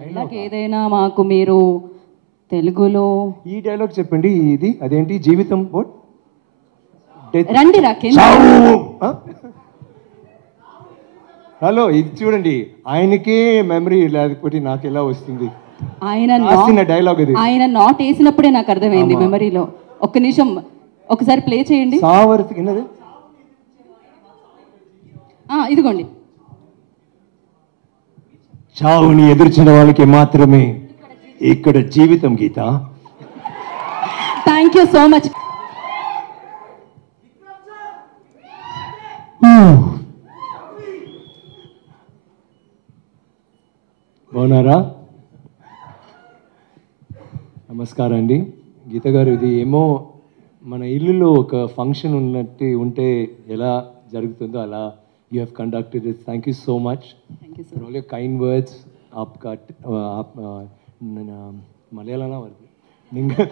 Dialogue ఏదైనా మాకు మీరు తెలుగులో ఈ డైలాగ్ చెప్పండి. ఇది అదేంటి జీవితం రండి రాకేష్. హలో, ఇది చూడండి, ఆయనకే మెమరీ లేకపోతే నాకు ఎలా వస్తుంది? ఆయన డైలాగ్ ఇది. ఆయన నాట్ వేసినప్పుడే నాకు అర్థమైంది మెమరీలో. ఒక్క నిమిషం ఒకసారి ప్లే చేయండి. ఇదిగోండి. చావుని ఎదుర్చిన వాళ్ళకి మాత్రమే ఇక్కడ జీవితం. గీత, థ్యాంక్ యూ సో మచ్. బాగున్నారా? నమస్కారం అండి. గీత గారు, ఇది ఏమో మన ఇల్లులో ఒక ఫంక్షన్ ఉన్నట్టు ఉంటే ఎలా జరుగుతుందో అలా you have conducted it. Thank you so much for all your kind words. மலையாளம்னா வருது, நீங்கள்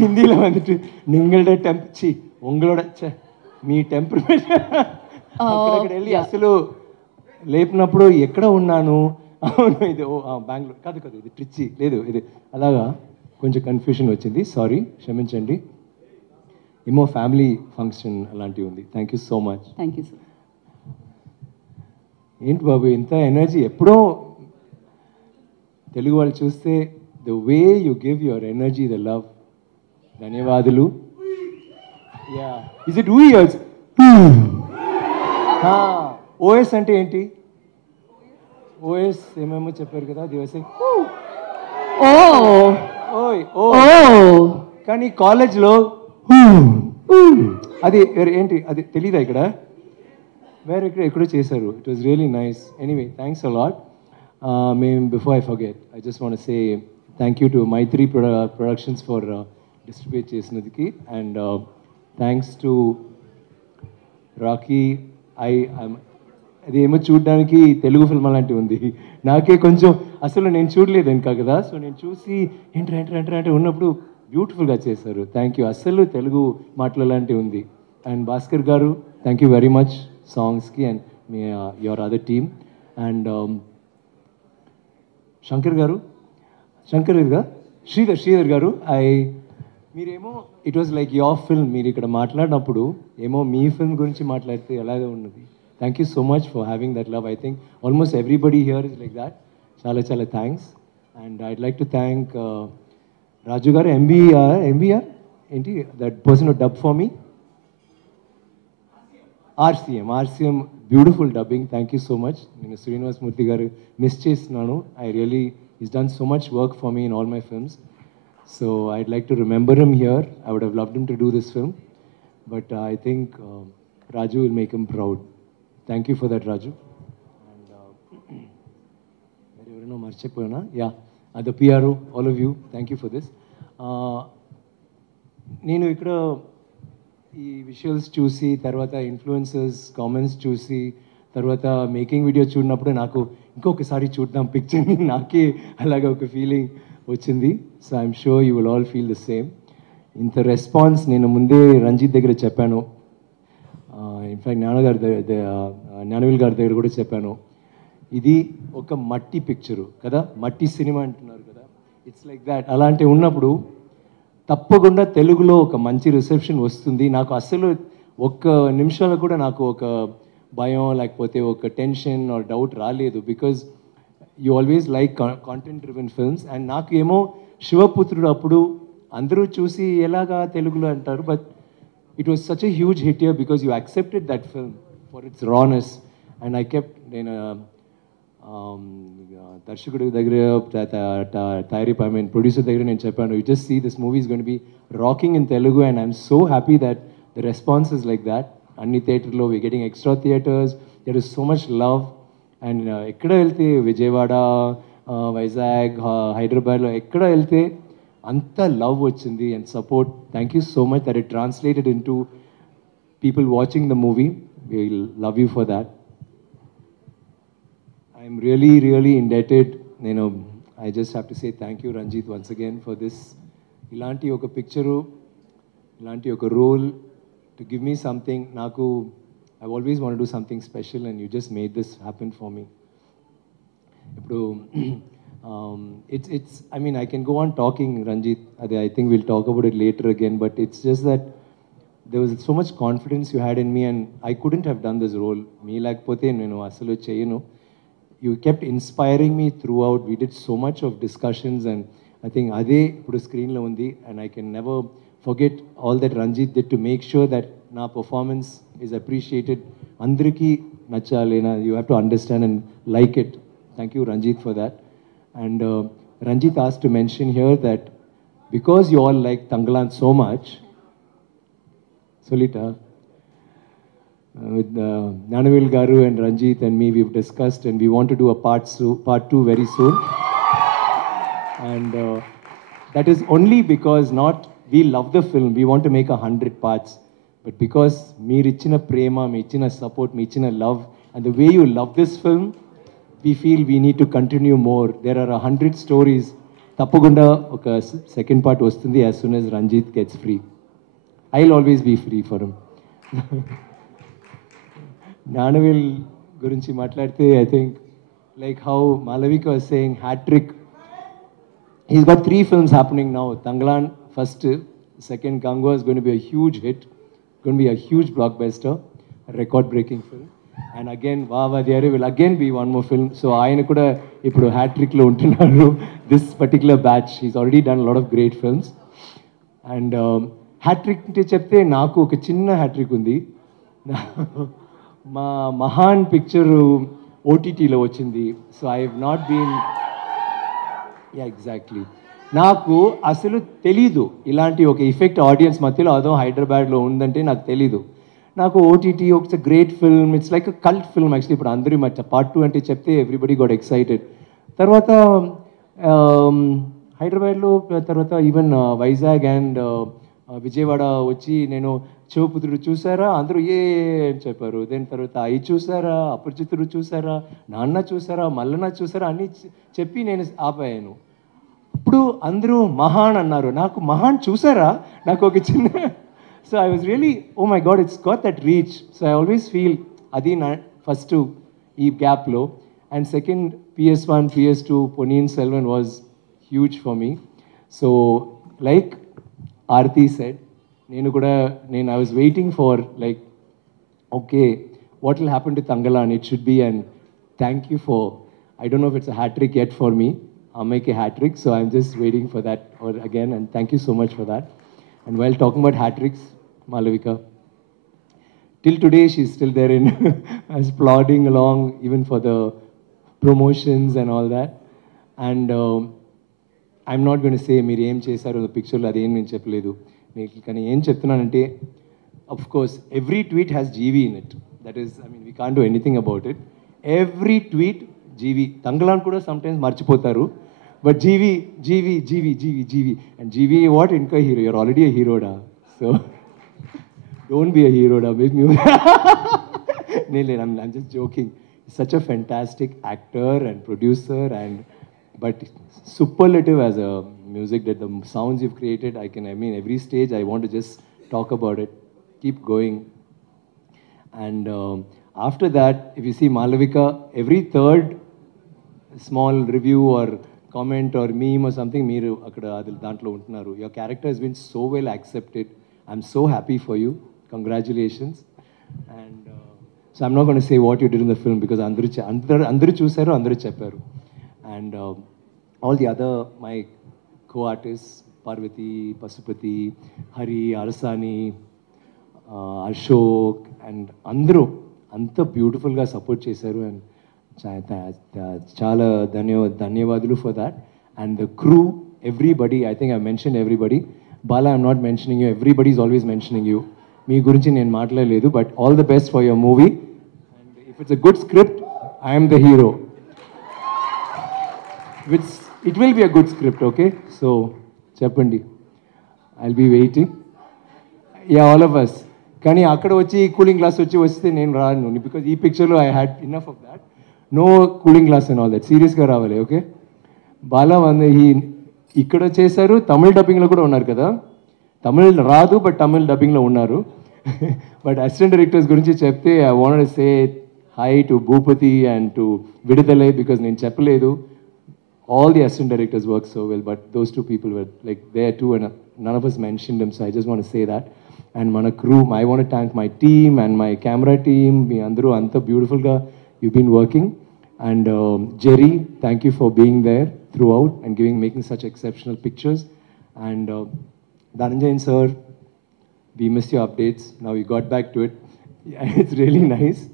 ஹிந்தியில் வந்துட்டு నింగళ టెంపచ్చి ఉంగళోడ మీ టెంపర్మెంట్ అక్కడక్కడ వెళ్ళి అసలు లేపినప్పుడు ఎక్కడ ఉన్నాను? అవును, ఇది బెంగళూరు కాదు కాదు, ఇది ట్రిచ్చి లేదు, ఇది అలాగా కొంచెం కన్ఫ్యూషన్ వచ్చింది. సారీ, క్షమించండి. ఏమో ఫ్యామిలీ ఫంక్షన్ అలాంటివి ఉంది. Thank you so much. Thank you sir. ఏంటి బాబు ఇంత ఎనర్జీ? ఎప్పుడో తెలుగు వాళ్ళు చూస్తే the way you give your energy, the love. ధన్యవాదాలు. Yeah, is it years? OS అంటే ఏంటి? ఓఎస్ ఏమేమో చెప్పారు కదా దివసే. ఓయ్ ఓ, కానీ కాలేజ్లో అది ఏంటి అది తెలీదా? ఇక్కడ వేరే ఎక్కడో చేశారు. It was really nice. Anyway, thanks a lot. మేము before I forget, I just want say thank you to Mythri productions for distribute చేసినందుకు. And thanks to Rocky. అది ఏమో చూడడానికి తెలుగు ఫిల్మ్ అలాంటివి ఉంది. నాకే కొంచెం అసలు నేను చూడలేదు ఇంకా కదా, సో నేను చూసి ఏంటంటే ఉన్నప్పుడు బ్యూటిఫుల్గా చేశారు. Thank you. అసలు తెలుగు మాటలు అలాంటివి ఉంది. And Bhaskar garu, thank you very much సాంగ్స్కి అండ్ మీ your other team. And Sridhar garu, మీరేమో it was like your film. మీరు ఇక్కడ మాట్లాడినప్పుడు ఏమో మీ ఫిల్మ్ గురించి మాట్లాడితే ఎలాగో ఉన్నది. Thank you so much for having that love. I think almost everybody here is like that. చాలా చాలా thanks. And I'd like to thank Raju garu, MBR ఏంటి that person who dub for me, RCM beautiful dubbing. Thank you so much. నేను Srinivas Murthy garu miss చేస్తున్నాను. I really is done so much work for me in all my films. So I'd like to remember him here. I would have loved him to do this film, but I think Raju will make him proud. Thank you for that, Raju. And everyone marchepona, yeah, the PRO, all of you, thank you for this. నేను ఇక్కడ ఈ visuals చూసి తర్వాత influencers comments చూసి తర్వాత making video చూడినప్పుడు నాకు ఇంకొకసారి చూద్దాం పిక్చర్ని, నాకే అలాగే ఒక ఫీలింగ్ వచ్చింది. So I'm sure you will all feel the same. ఇంత రెస్పాన్స్ నేను ముందే రంజిత్ దగ్గర చెప్పాను, ఇన్ఫ్యాక్ట్ జ్ఞానవేల్ గారి దగ్గర కూడా చెప్పాను. ఇది ఒక మట్టి పిక్చరు కదా, మట్టి సినిమా అంటున్నారు కదా, ఇట్స్ లైక్ దాట్. అలాంటి ఉన్నప్పుడు తప్పకుండా తెలుగులో ఒక మంచి రిసెప్షన్ వస్తుంది. నాకు అసలు ఒక్క నిమిషాలు కూడా నాకు ఒక భయం లేకపోతే ఒక టెన్షన్ ఆర్ డౌట్ రాలేదు. Because you always like content driven films. And నాకు ఏమో శివపుత్రుడు అప్పుడు అందరూ చూసి ఎలాగా తెలుగులో అంటారు, but it was such a huge hit here because you accepted that film for its rawness. And I kept darshikudu daggara tayari I mean producer daggara nenu cheppanu, you just see this movie is going to be rocking in Telugu. And I'm so happy that the response is like that. Anni theatre lo we're getting extra theatres, there is so much love. And ekkada velte Vijayawada, Vizag, Hyderabad lo ekkada velte anta love వచ్చింది and support. Thank you so much that it translated into people watching the movie. We'll love you for that. I'm really indebted. I just have to say thank you Ranjit once again for this. ఇలాంటి ఒక picture, ఇలాంటి ఒక role to give me something. నాకు I've always wanted to do something special and you just made this happen for me. ఇప్పుడు It's I mean, I can go on talking, Ranjit. I think we'll talk about it later again, but it's just that there was so much confidence you had in me, and I couldn't have done this role. Me lekapothe nenu asalu cheyanu. You kept inspiring me throughout. We did so much of discussions, and I think ade ippudu screen lo undi, and I can never forget all that Ranjit did to make sure that na performance is appreciated. Andariki nachalena, you have to understand and like it. Thank you, Ranjit, for that. And Ranjit asked to mention here that because you all like Tangalan so much, Solita, with Nanavil Garu and Ranjit and me, we've discussed, and we want to do a part two very soon. And that is only because not we love the film, we want to make 100 parts, but because meer ichina prema, mee ichina support, mee ichina love, and the way you love this film, we feel we need to continue more. There are 100 stories. Tappagunda oka second part vastundi as soon as Ranjit gets free. I'll always be free for him. Nanavil gurinchi matladte, I think, like how Malavika was saying, hat-trick. He's got 3 films happening now. Tangalan first, second Gangwa is going to be a huge hit, going to be a huge blockbuster, a record-breaking film. And again, Vava Dhyare will again be one more film. So ayana kuda ippudu hat-trick lo untunnaru. This particular batch, he's already done a lot of great films. And hat-trick ante chepte naaku oka chinna hat-trick undi. Ma Mahan picture OTT lo vachindi. So I have not been. Yeah, exactly. నాకు అసలు తెలీదు ఇలాంటి ఒక effect audience మధ్యలో అదో హైదరాబాద్లో ఉందంటే నాకు తెలీదు. నాకు ఓటీటీ ఒక great film, it's like a cult film actually. ఇప్పుడు అందరూ పార్ట్ 2 అంటే చెప్తే ఎవ్రీబడి గోట్ ఎక్సైటెడ్. తర్వాత హైదరాబాద్లో, తర్వాత ఈవెన్ వైజాగ్ అండ్ విజయవాడ వచ్చి నేను శివపుత్రుడు చూసారా, అందరూ ఏ అని చెప్పారు. దెన్ తర్వాత అయి చూసారా, అపరిచితుడు చూసారా, నాన్న చూసారా, మల్లన్న చూసారా అన్నీ చెప్పి నేను ఆపాను. ఇప్పుడు అందరూ మహాన్ అన్నారు. నాకు మహాన్ చూసారా, నాకు ఒక చిన్న. So I was really oh my god, it's got that reach. So I always feel అది నా ఫస్ట్ ఈ గ్యాప్లో. And second PS1, PS2, Ponniyin Selvan was huge for me. So like Aarthi said, నేను I was waiting for like okay what will happen to Tangalan, it should be. And thank you for, I don't know if it's a hat trick yet for me. I'll make a hat trick, so I'm just waiting for that or again, and thank you so much for that. And while talking about hat tricks, Malavika, till today she's still there in as plodding along even for the promotions and all that. And I'm not going to say మీరు ఏం చేశారు పిక్చర్లో, అదేం నేను చెప్పలేదు మీకు. కానీ ఏం చెప్తున్నానంటే, of course every tweet has GV in it. That is, I mean, we can't do anything about it. Every tweet GV. Tangalan kuda sometimes marchipotaru, but GV. And GV what? Inka hero. You're already a hero da. So don't be a hero da. Make me. I'm just joking. He's such a fantastic actor and producer, but superlative as a music, that the sounds you've created, I mean every stage I want to just talk about it. Keep going. And after that, if you see Malavika, every third small review or comment or meme or something, మీరు అక్కడ దాంట్లో ఉంటున్నారు. Your character has been so well accepted. I'm so happy for you. Congratulations. And so I'm not going to say what you did in the film because అందరూ చూసారు, అందరూ చెప్పారు. And all the other my co-artists, Parvati, Pasupati, Hari, Arasani, Ashok and అందరూ అంత బ్యూటిఫుల్గా support చేశారు. And చాలా ధన్యవాదాలు for that. And the crew, everybody, I think I mention everybody. Bala, I'm not mentioning you, everybody is always mentioning you. మీ గురించి నేను మాట్లాడలేదు, but all the best for your movie. And if it's a good script, I'm the hero. It will be a good script, okay? So చెప్పండి, I'll be waiting. Yeah, all of us. కానీ అక్కడ వచ్చి cooling glass వస్తే నేను రాను, because ఈ పిక్చర్లో I had enough of that. No cooling glass and all that. సీరియస్గా రావాలి, ఓకే? బాలా ఇక్కడ చేశారు, తమిళ్ డబ్బింగ్లో కూడా ఉన్నారు కదా. తమిళ్ రాదు, బట్ తమిళ్ డబ్బింగ్లో ఉన్నారు. బట్ అసిస్టెంట్ డైరెక్టర్స్ గురించి చెప్తే I wanted say hi to Bhupathi and to విడుదలై, బికాజ్ నేను చెప్పలేదు. all the assistant directors worked so well, but those two people were like there too, and none of us mentioned them, so I just want to say that. And mana crew, I want to thank my team and my camera team. Me andru anta beautiful ga you've been working. And Jerry, thank you for being there throughout and making such exceptional pictures. And Dhananjayan sir, we missed your updates. Now we got back to it. Yeah, it's really nice.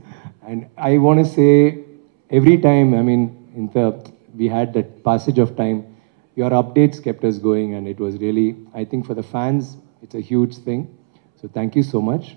And I want to say, every time, I mean, we had that passage of time, your updates kept us going, and it was really, I think for the fans, it's a huge thing. So thank you so much.